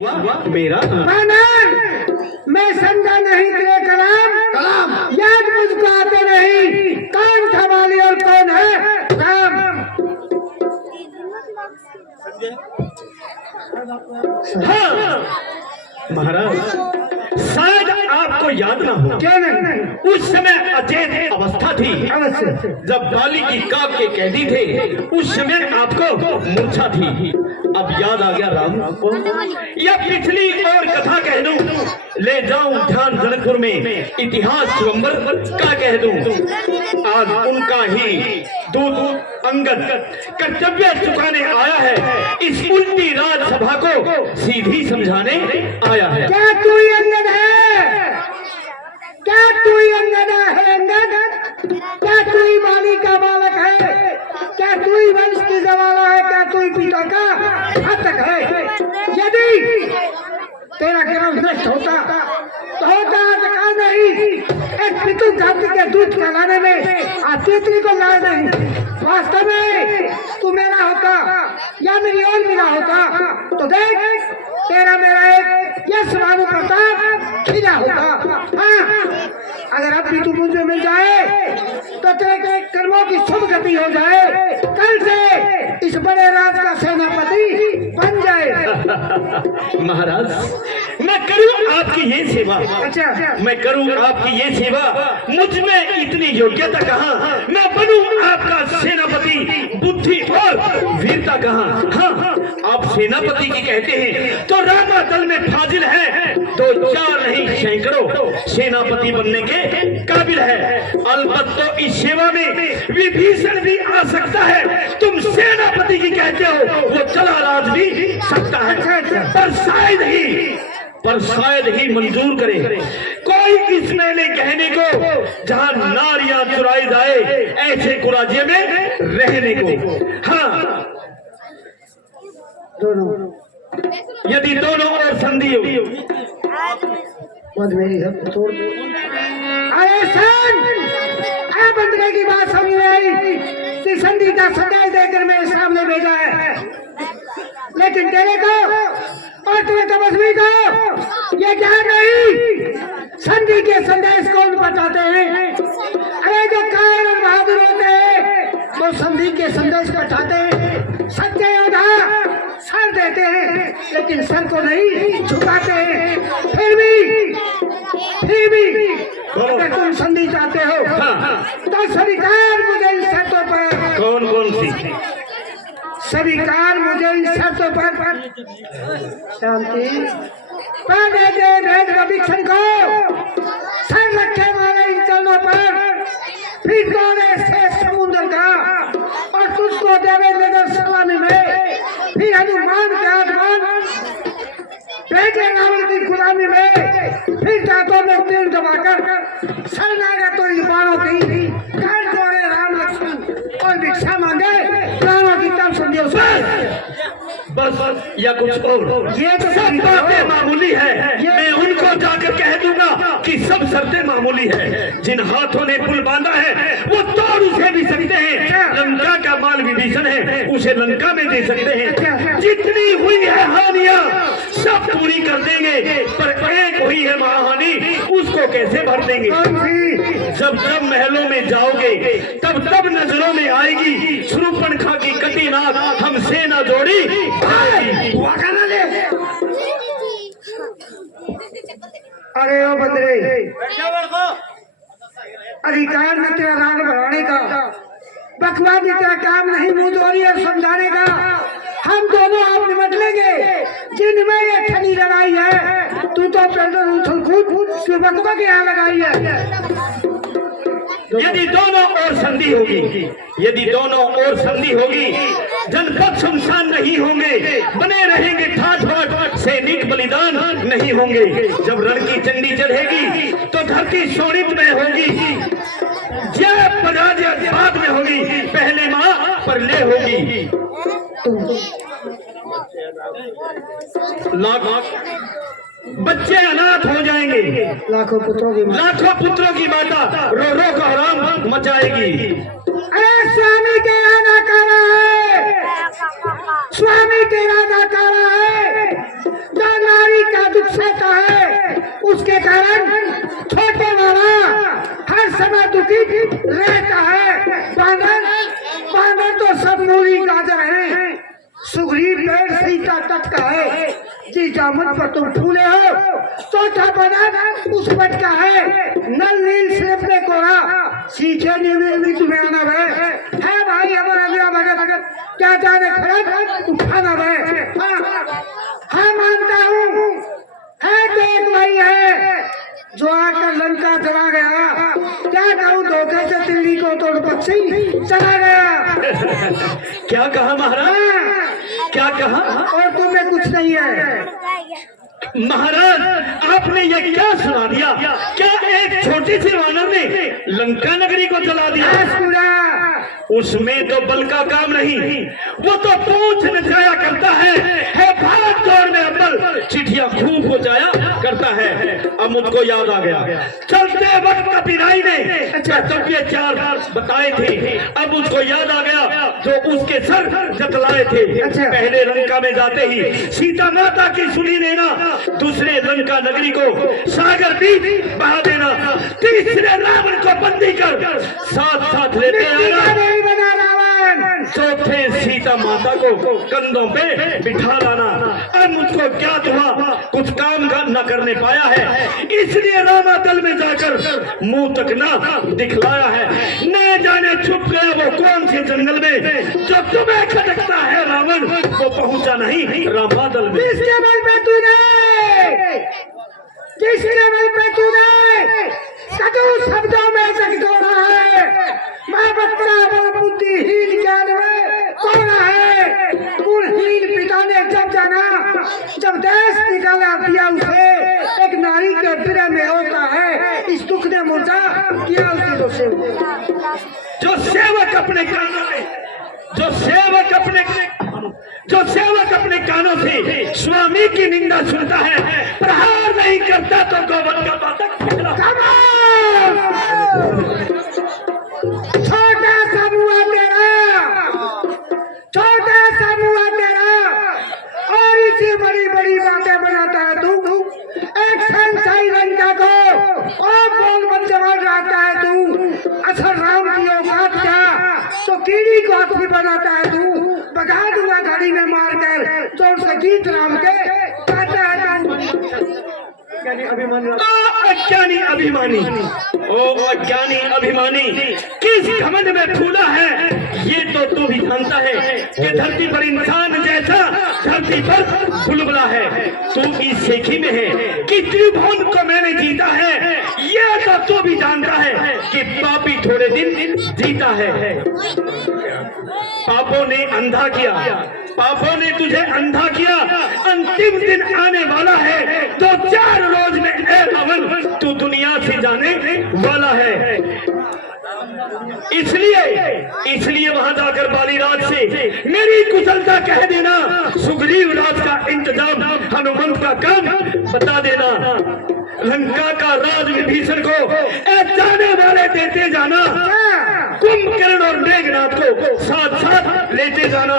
मेरा मैं समझा नहीं तेरे कलाम याद मुझको आते नहीं। कौन था वाली और कौन है राम? हाँ महाराज, शायद आपको याद ना हो, क्यों नहीं? उस समय अचेत अवस्था थी अवश्य। जब बाली की काब के कैदी थे। उस समय आपको मूर्छा थी। अब याद आ गया राम को। या पिछली और कथा कह दूं, ले जाऊं ध्यान जनकपुर में, इतिहास स्वयंवर का कह दूं। आज उनका ही दूत अंगद कर्तव्य चुकाने आया है, इस उल्टी राजसभा को सीधी समझाने आया है। क्या तू ही अंगद है? क्या तू ही अंगद है? अंगद क्या तू ही वाली का बालक है? क्या तू ही वंश की जवाला है? क्या तू ही पिता का घातक है? यदि तेरा कर्म नष्ट होता तो होता आज नहीं एक पितु घाती के दूध का लाने में आतिथ्य को ला नहीं। वास्तव में तू मेरा होता या मेरी और मेरा होता तो देख तेरा मेरा एक यश रानू प्रताप खिला होता। हाँ, अगर अब भी तू मुझे मिल जाए तो तेरे कर्मों की शुभ गति हो जाए। कल से इस बड़े राज का सेनापति बन जाए। महाराज, मैं करूं आपकी ये सेवा। अच्छा, मैं करूं आपकी ये सेवा, मुझ में इतनी योग्यता कहाँ? मैं बनूं आपका सेनापति, बुद्धि और वीरता कहाँ? हाँ, आप सेनापति की कहते हैं तो रामा दल में फाजिल है, तो चार नहीं सैकड़ों सेनापति बनने के काबिल है। अलबत्त तो इस सेवा में विभीषण भी आ सकता है। तुम सेनापति की कहते हो, वो चला राज भी सकता है, पर शायद ही मंजूर करे कोई इस मैंने कहने को, जहां नारियां चुराई जाए ऐसे कुराजे में रहने को। हाँ, यदि दोनों और संधि होगी। अरे सन बंदरे की बात समझ में आई कि संधि का संदेश देकर मेरे सामने भेजा है, लेकिन तेरे को और तेरे तपस्वी को ये क्या नहीं संधि के संदेश कौन बताते हैं? अरे जो कायर और बहादुर होते हैं वो संधि के संदेश बताते हैं। सच्चे योद्धा सर देते हैं लेकिन सर को नहीं झुकाते हैं। फिर भी अगर तुम संधि चाहते हो तो स्वीकार मुझे इन शर्तों पर। कौन सी? स्वीकार मुझे इन शर्तों पर। शांति पहले दे भेद विभीषण को सर रखे वाले इन चरणों पर, फिर दौड़े से समुद्र का और तुझको देवेंद्र सलामी में, फिर हनुमान के आसमान बेटे रावण की गुलामी में, फिर दांतों में तीर दबाकर शरणागत तो इन बाणों की काट जोड़े राम लक्ष्मण और भिक्षा मांगे प्राणों की तब समझो। बस या कुछ और? ये तो सब बातें मामूली है। मैं उनको जाकर कह दूंगा कि सब शर्तें मामूली है। जिन हाथों ने पुल बांधा है वो तोड़ उसे भी सकते हैं। लंका का माल विभीषण है, उसे लंका में दे सकते हैं। जितनी हुई है हानियां सब पूरी कर देंगे, पर एक हुई है महाहानि, उसको कैसे भर देंगे? जब जब महलों में जाओगे तब तब नजरों में आएगी शूर्पणखा की कटी नाक हम सेना जोड़ी। अरे ओ बंदरे, अधिकार न तेरा राग बढ़ाने का, बकवादी तेरा काम नहीं मुंह दोहरी और समझाने का। हम दोनों आप निपट लेंगे। जिनमें ये ठनी लड़ाई है तू तो उछल कूद बकवा के यहाँ लगाई है। यदि दोनों और संधि होगी, यदि दोनों और संधि होगी, जनपद शमशान नहीं होंगे, बने रहेंगे ठाठ बाट, सैनिक बलिदान नहीं होंगे। जब रण की चंडी चढ़ेगी तो धरती शोणित में होगी, जय पराजय बाद में होगी, पहले माँ पर ले होगी। लाख बच्चे अनाथ हो जाएंगे, लाखों पुत्रों की माता रो रो का हराम मचाएगी। अरे स्वामी तेरा नकारा है, स्वामी तेरा नकारा है, का दुख सहता है, उसके कारण छोटे वाला हर समय दुखी रहता है। बांदर बांदर तो सब मूली गाजर हैं, सुग्रीव पेड़ सीता तट का है। जिस जामुन पर तुम फूले हो, चौथा बांदर उस पट का है। नल नील सिर्फ में कोरा, सीखे भी तुम्हें आना है भाई हमारा मेरा भगत, क्या जाने खड़ा उठाना है। हाँ मानता हूँ, है तो एक भाई है जो आकर लंका चला गया। क्या कहूँ, धोखे से दिल्ली को तोड़ पक्षी चला गया। क्या कहा महाराज, क्या कहा? और तुम्हें कुछ नहीं है महाराज, आपने ये क्या सुना दिया? क्या एक छोटी सी वानर ने लंका नगरी को जला दिया? उसमें तो बल का काम नहीं, वो तो पूंछ नचाया करता है भाग दौड़ में अव्वल, चिट्ठियां खूब हो जाया करता है। अब मुझको याद आ गया, चलते वक्त कबीराई ने कर्तव्य 4 बताए थे। अब उसको याद आ गया जो उसके सर जतलाए थे। पहले लंका में जाते ही सीता माता की सुनी लेना, दूसरे लंका नगरी को सागर बीच बहा देना, तीसरे रावण को बंदी कर साथ साथ लेते आना, चौथे सीता माता को कंधों पे बिठा लाना। अब मुझको ज्ञात हुआ कुछ काम न करने पाया है, इसलिए रामातल में जाकर मुंह तक ना दिखलाया है। न जाने छुप गया वो कौन से जंगल में, जो तुम्हें खटकता है रावण वो पहुंचा नहीं रामातल में। किसके बल पे तूने कटु शब्दों में झकझोरा है। मैं बच्चा बल बुद्धिहीन ज्ञान में कौन है। गुणहीन पिता ने जब जाना, जब देश निकाला दिया उसे, एक नारी के विरह में होता है। इस दुख ने मुर्दा किया उसी को से। जो सेवक अपने कानों से स्वामी की निंदा सुनता है, प्रहार नहीं करता तो गोवन का बातक पकड़ा। छोटा सा मुआ तेरा और इसी बड़ी बड़ी बातें बनाता है तू। एक संसाई लंका को और बोल बन जवान रहता है तू। असल राम की औकात क्या, तो कीड़ी को हाथी बनाता है तू। बगा दूंगा घड़ी में मार कर, जोर से गीत राम के गाता है तू। अज्ञानी अभिमानी किस घमंड में फूला है, ये तो तू भी जानता है कि धरती पर इंसान जैसा धरती पर बुलबुला है। तू इस सेखी में है कि त्रिभुवन को मैंने जीता है, ये तो तू भी जानता है कि पापी थोड़े दिन जीता है। पापों ने तुझे अंधा किया, अंतिम दिन आने वाला है तो 4 रोज में ए रावण तू दुनिया से जाने वाला है। इसलिए वहां जाकर बालीराज से मेरी कुशलता कह देना, सुग्रीव राज का इंतजाम हनुमंत का काम बता देना, लंका का राज विभीषण को जाने वाले देते जाना, कुंभकर्ण और मेघनाथ को साथ साथ लेते जाना।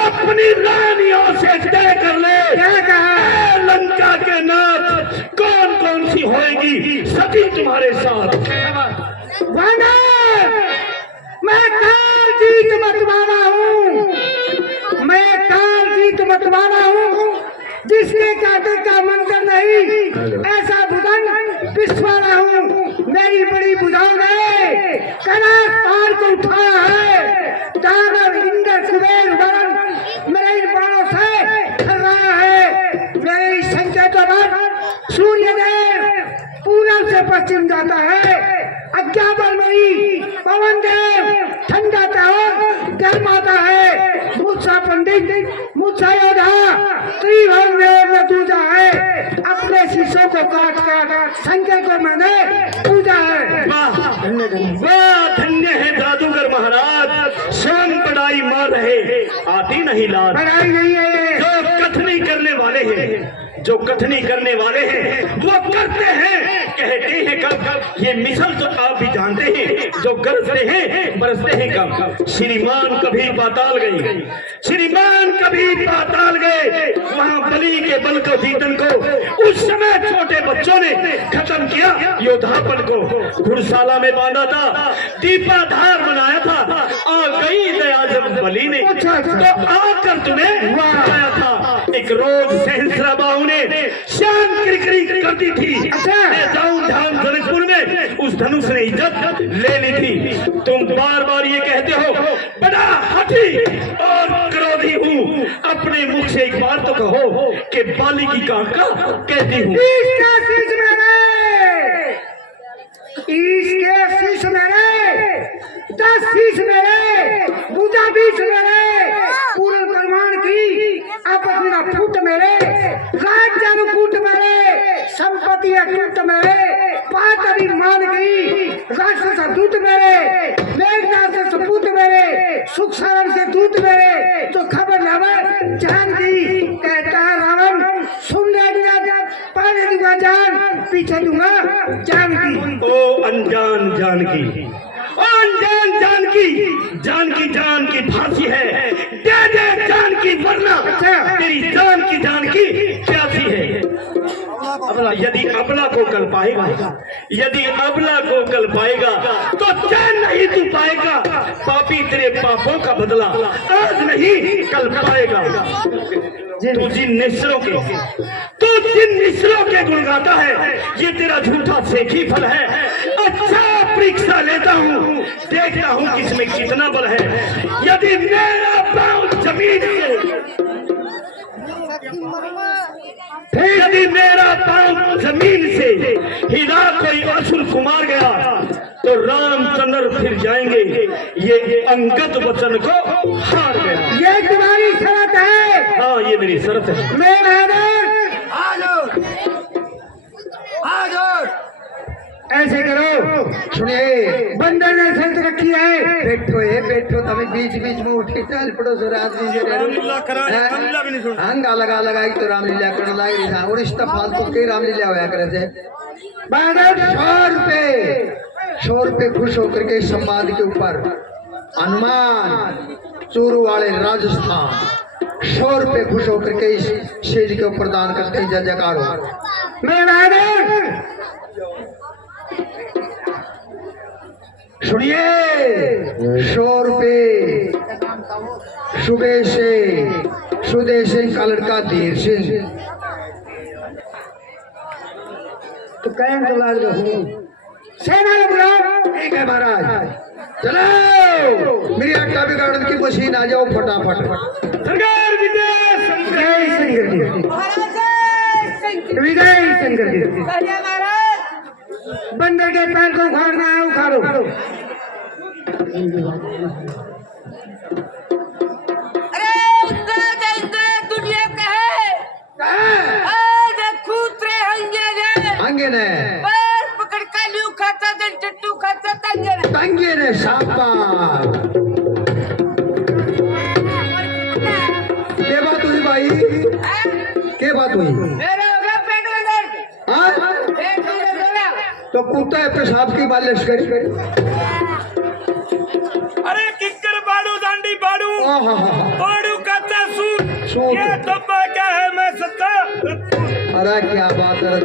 अपनी रानियों से तय कर ले लंका के नाथ कौन कौन सी होएगी, सभी तुम्हारे साथ। मैं काल जीत मतवाला हूँ, जिसके काटे का मंत्र नहीं, ऐसा भुजंग पिछवाड़ा हूँ। मेरी बड़ी भुजाओं ने कैलाश पहाड़ को उठाया है। दानव इंद्र कुबेर वरुण मेरे इन बाणों से डर रहा है। मेरे इस संकेतों पर सूर्य देव पूरब से पश्चिम जाता है, अज्ञापन मेरी पवन देव ठंडाता है गर्माता है। मुझसा पंडित मुझसा योद्धा त्रिभुवन में दूजा है, अपने शिष्यों को काट शंकर को मैंने पूजा है। वाह धन्य है जादूगर महाराज, स्वयं बड़ाई मार रहे आती नहीं लाज। बड़ाई नहीं है, जो कथनी करने वाले हैं वो करते हैं कहते हैं कब। ये मिसल तो आप भी जानते हैं, जो गरजते हैं बरसते हैं कब। श्रीमान कभी पाताल गए, वहां बलि के बल को जीतन को बच्चों ने खत्म किया योद्धापन को। घुड़शाला में बांधा था, दीपाधार बनाया था, आ गई दया जब बलि ने तो आकर तुम्हें आया था। एक रोज सहस्रा बाहु ने शान किरकिरी कर दी थी। मैं जाऊं धाम जनकपुर में, उस धनुष ने इज्जत ले ली थी। तुम बार बार ये कहते हो बड़ा हठी और क्रोधी हूँ, अपने मुख से एक बार तो कहो कि बाली की काका कहती हूँ। इसके शीश मेरे 10 शीश मेरे, भुजा 20 मेरे, पूर्ण प्रमाण की अपना फूट मेरे, राज्य अनुकूट मेरे, संपत्ति अटूट मेरे, पात अभिमान की राष्ट्र दूत मेरे, मेघनाथ से सपूत मेरे, सुख सारण से दूत मेरे। तो खबर लावर जान दी कहता है रावण, सुन ले पहले दूंगा जान, पीछे दूंगा जानकी। ओ अनजान जानकी, ओ अनजान जानकी, जान की फांसी है, दे दे जान की वरना तेरी जान की प्यासी है। यदि अबला को कल पाएगा, यदि अबला को कल पाएगा तो चैन नहीं तू पाएगा। पापी तेरे पापों का बदला आज नहीं कल पाएगा। तू जिन निश्चरों के गुण गाता है, ये तेरा झूठा सेखी फल है। अच्छा परीक्षा लेता हूँ, देखता हूँ किसमें कितना बल है। यदि मेरा पाँव जमीन से, यदि मेरा पाँव जमीन से हिला कोई असुर कुमार गया तो रामचंद्र फिर जाएंगे। ये अंगद वचन को हार गया। ये तुम्हारी शर्त है? हाँ, ये मेरी शर्त है। मैं ऐसे करो, सुनिए, बंदर ने शर्त रखी है। बैठो तभी बीच में उठे चल पड़ो सो आदमी से हंगा लगाई तो रामलीला करने लग रही था। और इतना फालतू के रामलीला होया करे थे। 100 रुपए खुश होकर के संवाद के ऊपर हनुमान चूरू वाले राजस्थान 100 रुपए खुश होकर के इस शेर को प्रदान करते जय जयकार हो। मैं सुनिए, 100 रुपए सुबह से सुदय सिंह का लड़का धीर सिंह तो कहने तो लाग रहा सेना ने बुलाओ। ठीक है महाराज, चलो मेरी आटा बिगाड़ने की मशीन आ जाओ फटाफट। सरकार विजय शंकर बंदर के पैर को उखाड़ना है, उखाड़ो। अरे दुनिया का है हंगे ने पैर पकड़ का लियो खाता दिन टट्टू खाता तंगे ने सापा। के बात हुई भाई, के बात हुई? मेरा होगा पेट में दर्द। हाँ? पेट में दर्द तो कुत्ता है पेशाब की मालिश करी। अरे किक्कर बाड़ू दांडी बाड़ू बाड़ू कच्चा सूट, ये डब्बा क्या है? मैं सत्ता। अरे क्या बात है।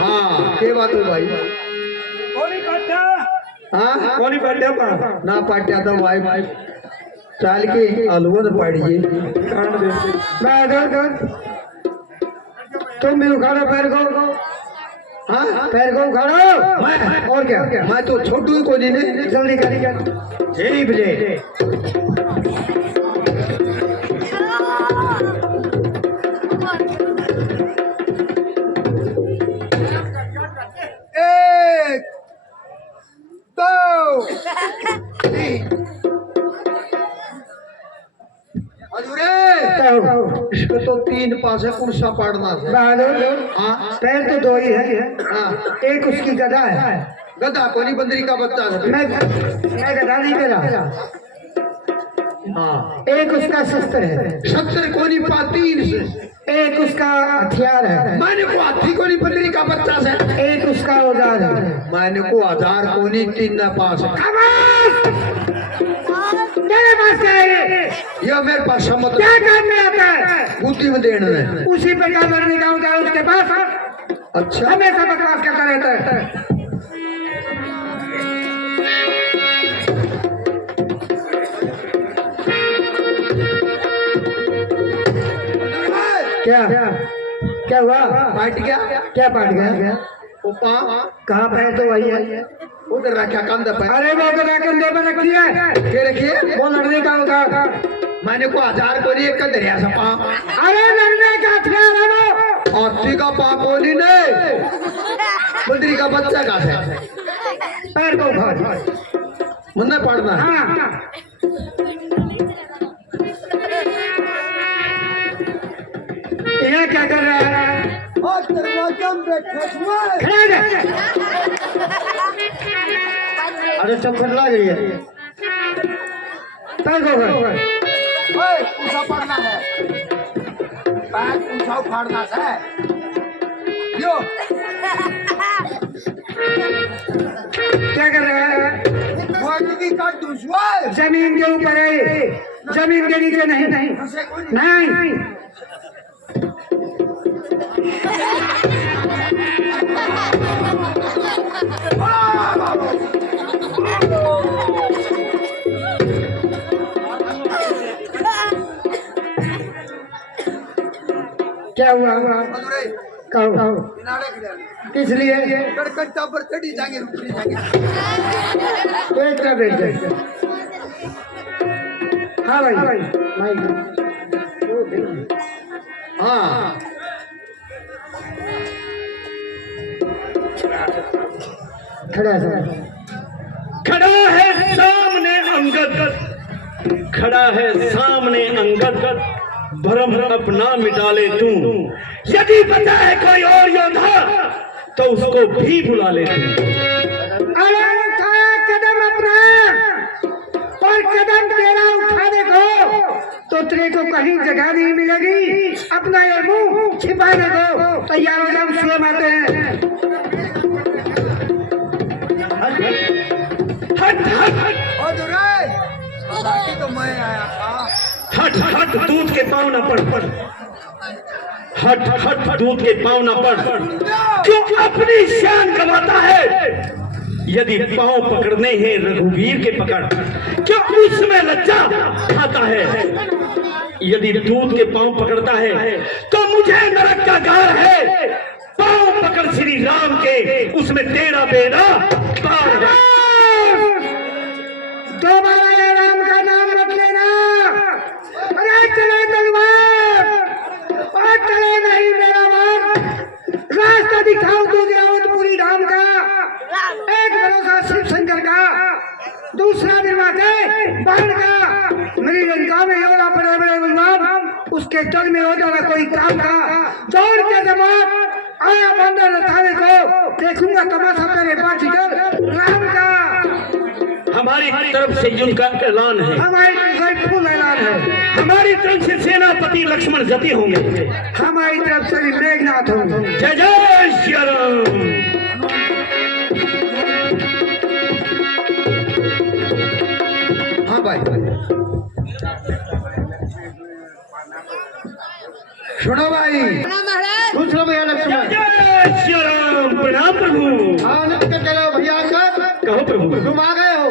हाँ, के बात है भाई? कोनी पाट्या, हाँ कोनी पाट्या ना पाट्या तो भाई चाल के आलू न पाड़िए। तुम भी उखाड़ो पैर को। हाँ, पैर को उखाड़ो। और क्या? मैं तो छोटू ही को नहीं, जल्दी करिए। यही बजे एक दो इसको तो 3 पास है, कुर्सा पाड़ना है। हाँ, पैर तो 2 ही है। हाँ, एक उसकी गधा है। गधा कोनी बंदरी का बच्चा है। मैं गधा नहीं मेरा। हाँ, एक उसका शस्त्र है। शस्त्र कोनी पा 3 से। एक उसका हथियार है। मैंने को हाथी कोनी बंदरी का बच्चा है। एक उसका औजार है। मैंने को औजार कोनी 3 न पास है। तेरे पास क्या है? यह मेरे पास समझ क्या काम में आता है? बुद्धि में देना है। उसी प्रकार लड़ने का होता है उसके पास। अच्छा हमेशा बकवास करता रहता है। क्या क्या हुआ? पार्ट गया क्या पाट गया? वो पा कहाँ पे तो वही है। उधर रखा कंधा पे। अरे वो तो कंधे पे रखी है। ये रखिए वो लड़ने का होता। मैंने को 1000 को नहीं कर दरिया सा पा। अरे लड़ने का हथियार है वो। औरती का पा कोली नहीं बंदरी का बच्चा का है। पैर को उठा। मुन्ना पड़ना है। हाँ यहाँ क्या कर रहा है? खड़ा रह। अरे चक्कर लग रही है। पैर को उठा। ऊंचा पड़ना है पैर ऊंचा उखाड़ना है यो क्या कर रहा है? जमीन के ऊपर है, जमीन के नीचे नहीं। नहीं क्या हुआ? कहो किस लिए? पेट का बेट है। हाँ भाई हाँ खड़ा खड़ा है सामने अंगद, खड़ा है सामने अंगद, भरम अपना मिटा ले तू। यदि पता है कोई और योद्धा तो उसको भी बुला ले तू। अरे उठाया कदम अपना और कदम तेरा उठाने को तो तेरे को कहीं जगह नहीं मिलेगी। अपना ये मुंह छिपाने को तैयार हो जाओ। स्वयं आते हैं। हट हट तो मैं आया था हट हट दूध के पाँव न पड़। हट हट दूध के पाँव न पड़। क्यों अपनी शान गंवाता है? यदि पाँव पकड़ने हैं रघुवीर के पकड़, क्यों उसमें लज्जा खाता है? यदि दूध के पाँव पकड़ता है तो मुझे नरक का गार है। पाँव पकड़ श्री राम के, उसमें तेरा बेड़ा पार है। दोबारा राम का नाम मत लेना। अरे चले तलवार और चले नहीं मेरा बाप। रास्ता दिखाओ तो पूरी धाम का। एक भरोसा शिव शंकर का, दूसरा निर्मा के बाण का। मेरी लंका में होला बड़े बड़े गुलवान, उसके जल में हो जाना कोई काम का। दौड़ के जमात आया बंदर लताने को, देखूंगा तमाशा तेरे पास राम का। हमारी तरफ से युद्ध का ऐलान है। हमारी तरफ से फुल ऐलान है। हमारी तरफ से सेनापति लक्ष्मण जति होंगे। हमारी तरफ से मेघनाथ होंगे। जय जय श्री राम। हाँ भाई सुनो भाई महाराज पूछ लो भैया लक्ष्मण। जय श्री राम। प्रणाम प्रभु। हाँ नमस्ते चलो भैया अंकल। कहो प्रभु। तुम आ गए हो?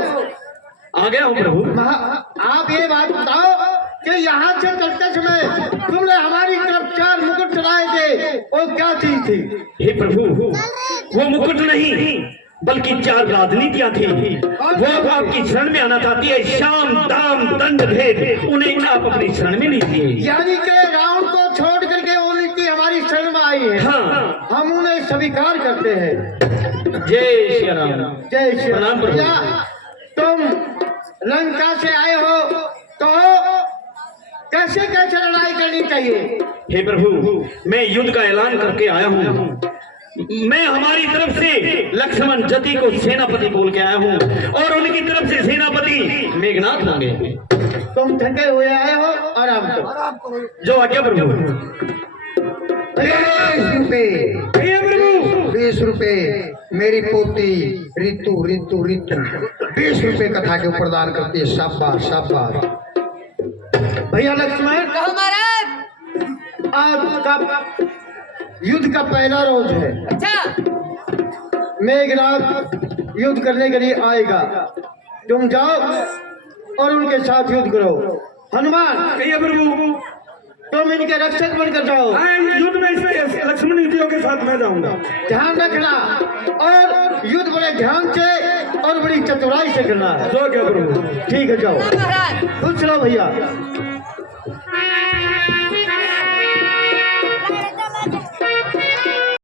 आ गया हूँ प्रभु। आप ये बात बताओ कि यहाँ से चलते समय तुमने हमारी तरफ 4 मुकुट चढ़ाए थे, वो क्या चीज थी? हे प्रभु, वो मुकुट नहीं बल्कि 4 राजनीतियाँ थी। वो अब आपकी शरण में आना चाहती है। शाम दाम दंड भेद, उन्हें आप अपनी शरण में लीजिए। यानी कि रावण को छोड़ करके वो नीति हमारी शरण में आई है। हाँ, हम उन्हें स्वीकार करते हैं। जय श्री राम। जय श्री प्रणाम राम। प्रभु। भैया तुम लंका से आए हो तो कैसे कैसे लड़ाई करनी चाहिए? हे प्रभु, मैं युद्ध का ऐलान करके आया हूँ। मैं हमारी तरफ से लक्ष्मण जति को सेनापति बोल के आया हूँ और उनकी तरफ से सेनापति मेघनाथ होंगे। तुम थके हुए आए हो, आराम करो। जो आज्ञा प्रभु। 20 रुपए हे प्रभु। 20 रुपए मेरी पोती रितु रितु रितु 20 रुपए कथा के प्रदान करती है। शाबाश शाबाश। भैया लक्ष्मण कहो महाराज। आज का युद्ध का पहला रोज है। अच्छा मेघनाथ युद्ध करने के लिए आएगा, तुम जाओ और उनके साथ युद्ध करो। हनुमान कहिए प्रभु। तुम इनके रक्षक बनकर जाओ। हाँ, युद्ध में इसमें लक्ष्मण जी के साथ मैं जाऊंगा। ध्यान रखना और युद्ध बड़े ध्यान से और बड़ी चतुराई से करना है। जो क्या प्रभु। ठीक है, जाओ। महाराज खुश रहो भैया।